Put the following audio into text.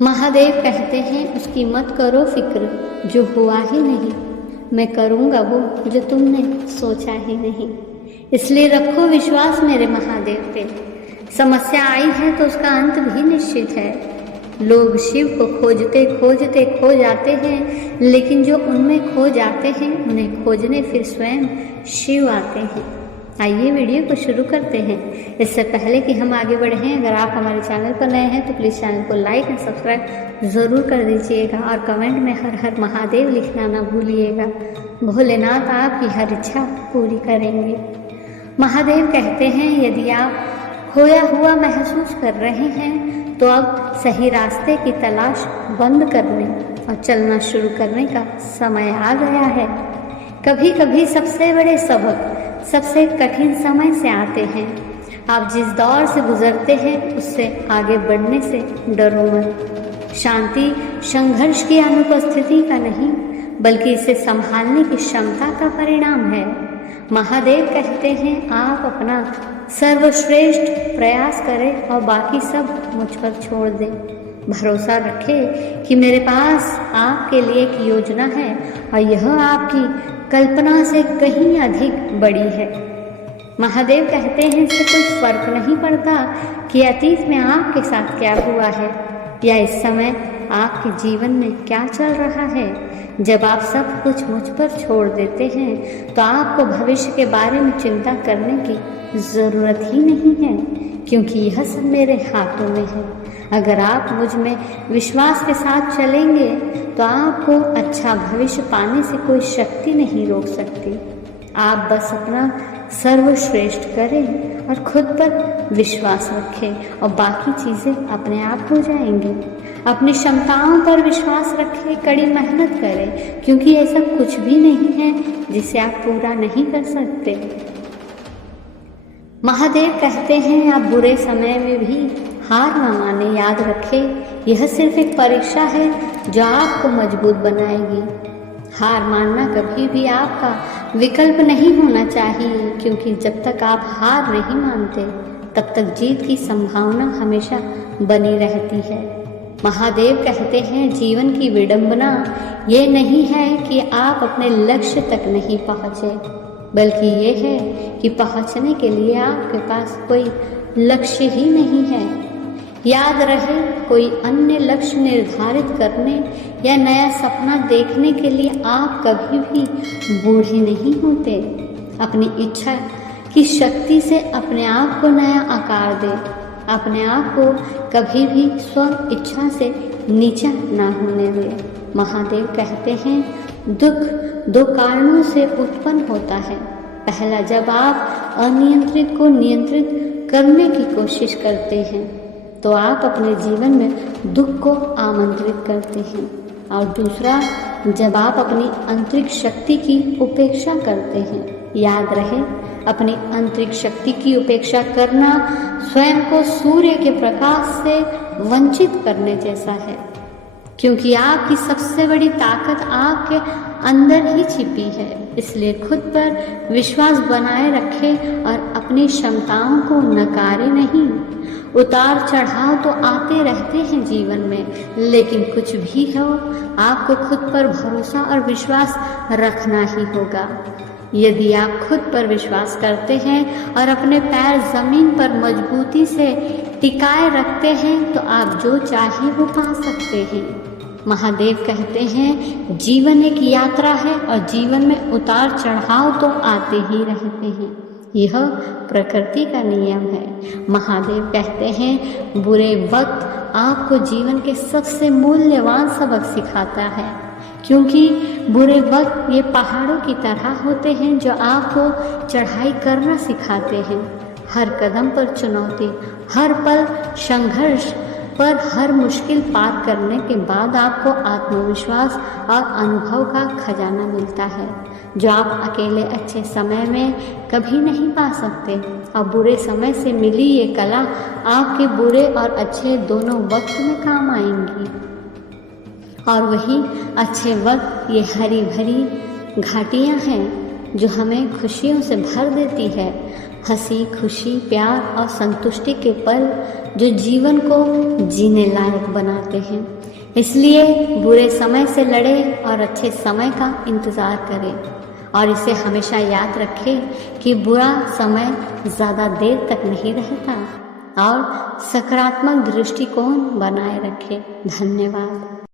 महादेव कहते हैं उसकी मत करो फिक्र जो हुआ ही नहीं, मैं करूँगा वो जो तुमने सोचा ही नहीं। इसलिए रखो विश्वास मेरे महादेव पे। समस्या आई है तो उसका अंत भी निश्चित है। लोग शिव को खोजते खोजते खो जाते हैं, लेकिन जो उनमें खो जाते हैं उन्हें खोजने फिर स्वयं शिव आते हैं। आइए वीडियो को शुरू करते हैं। इससे पहले कि हम आगे बढ़ें, अगर आप हमारे चैनल पर नए हैं तो प्लीज़ चैनल को लाइक एंड सब्सक्राइब ज़रूर कर दीजिएगा और कमेंट में हर हर महादेव लिखना ना भूलिएगा। भोलेनाथ आपकी हर इच्छा पूरी करेंगे। महादेव कहते हैं यदि आप खोया हुआ महसूस कर रहे हैं तो अब सही रास्ते की तलाश बंद करने और चलना शुरू करने का समय आ गया है। कभी कभी सबसे बड़े सबक सबसे कठिन समय से आते हैं। आप जिस दौर से गुजरते हैं उससे आगे बढ़ने से डरो मत। शांति संघर्ष की अनुपस्थिति का नहीं, बल्कि इसे संभालने की क्षमता का परिणाम है। महादेव कहते हैं आप अपना सर्वश्रेष्ठ प्रयास करें और बाकी सब मुझ पर छोड़ दें। भरोसा रखें कि मेरे पास आपके लिए एक योजना है और यह आपकी कल्पना से कहीं अधिक बड़ी है। महादेव कहते हैं इससे कोई फर्क नहीं पड़ता कि अतीत में आपके साथ क्या हुआ है या इस समय आपके जीवन में क्या चल रहा है। जब आप सब कुछ मुझ पर छोड़ देते हैं तो आपको भविष्य के बारे में चिंता करने की ज़रूरत ही नहीं है, क्योंकि यह सब मेरे हाथों में है। अगर आप मुझ में विश्वास के साथ चलेंगे तो आपको अच्छा भविष्य पाने से कोई शक्ति नहीं रोक सकती। आप बस अपना सर्वश्रेष्ठ करें और खुद पर विश्वास रखें और बाकी चीज़ें अपने आप हो जाएंगी। अपनी क्षमताओं पर विश्वास रखें, कड़ी मेहनत करें, क्योंकि ऐसा कुछ भी नहीं है जिसे आप पूरा नहीं कर सकते। महादेव कहते हैं आप बुरे समय में भी हार न माने। याद रखें यह सिर्फ एक परीक्षा है जो आपको मजबूत बनाएगी। हार मानना कभी भी आपका विकल्प नहीं होना चाहिए, क्योंकि जब तक आप हार नहीं मानते तब तक जीत की संभावना हमेशा बनी रहती है। महादेव कहते हैं जीवन की विडंबना ये नहीं है कि आप अपने लक्ष्य तक नहीं पहुँचे, बल्कि ये है कि पहुँचने के लिए आपके पास कोई लक्ष्य ही नहीं है। याद रहे कोई अन्य लक्ष्य निर्धारित करने या नया सपना देखने के लिए आप कभी भी बूढ़े नहीं होते। अपनी इच्छा की शक्ति से अपने आप को नया आकार दें। अपने आप को कभी भी स्व इच्छा से नीचा ना होने दें। महादेव कहते हैं दुख दो कारणों से उत्पन्न होता है। पहला, जब आप अनियंत्रित को नियंत्रित करने की कोशिश करते हैं तो आप अपने जीवन में दुख को आमंत्रित करते हैं, और दूसरा, जब आप अपनी आंतरिक शक्ति की उपेक्षा करते हैं। याद रहे अपनी आंतरिक शक्ति की उपेक्षा करना स्वयं को सूर्य के प्रकाश से वंचित करने जैसा है, क्योंकि आपकी सबसे बड़ी ताकत आपके अंदर ही छिपी है। इसलिए खुद पर विश्वास बनाए रखें और अपनी क्षमताओं को नकारे नहीं। उतार चढ़ाव तो आते रहते हैं जीवन में, लेकिन कुछ भी हो आपको खुद पर भरोसा और विश्वास रखना ही होगा। यदि आप खुद पर विश्वास करते हैं और अपने पैर जमीन पर मजबूती से टिकाए रखते हैं तो आप जो चाहे वो पा सकते हैं। महादेव कहते हैं जीवन एक यात्रा है और जीवन में उतार चढ़ाव तो आते ही रहते हैं। यह प्रकृति का नियम है। महादेव कहते हैं बुरे वक्त आपको जीवन के सबसे मूल्यवान सबक सिखाता है, क्योंकि बुरे वक्त ये पहाड़ों की तरह होते हैं जो आपको चढ़ाई करना सिखाते हैं। हर कदम पर चुनौती, हर पल संघर्ष, पर हर मुश्किल पार करने के बाद आपको आत्मविश्वास और अनुभव का खजाना मिलता है, जो आप अकेले अच्छे समय में कभी नहीं पा सकते। और बुरे समय से मिली ये कला आपके बुरे और अच्छे दोनों वक्त में काम आएंगी। और वही अच्छे वक्त ये हरी भरी घाटियाँ हैं जो हमें खुशियों से भर देती है। हंसी, खुशी, प्यार और संतुष्टि के पल जो जीवन को जीने लायक बनाते हैं। इसलिए बुरे समय से लड़े और अच्छे समय का इंतज़ार करें और इसे हमेशा याद रखें कि बुरा समय ज़्यादा देर तक नहीं रहता और सकारात्मक दृष्टिकोण बनाए रखें। धन्यवाद।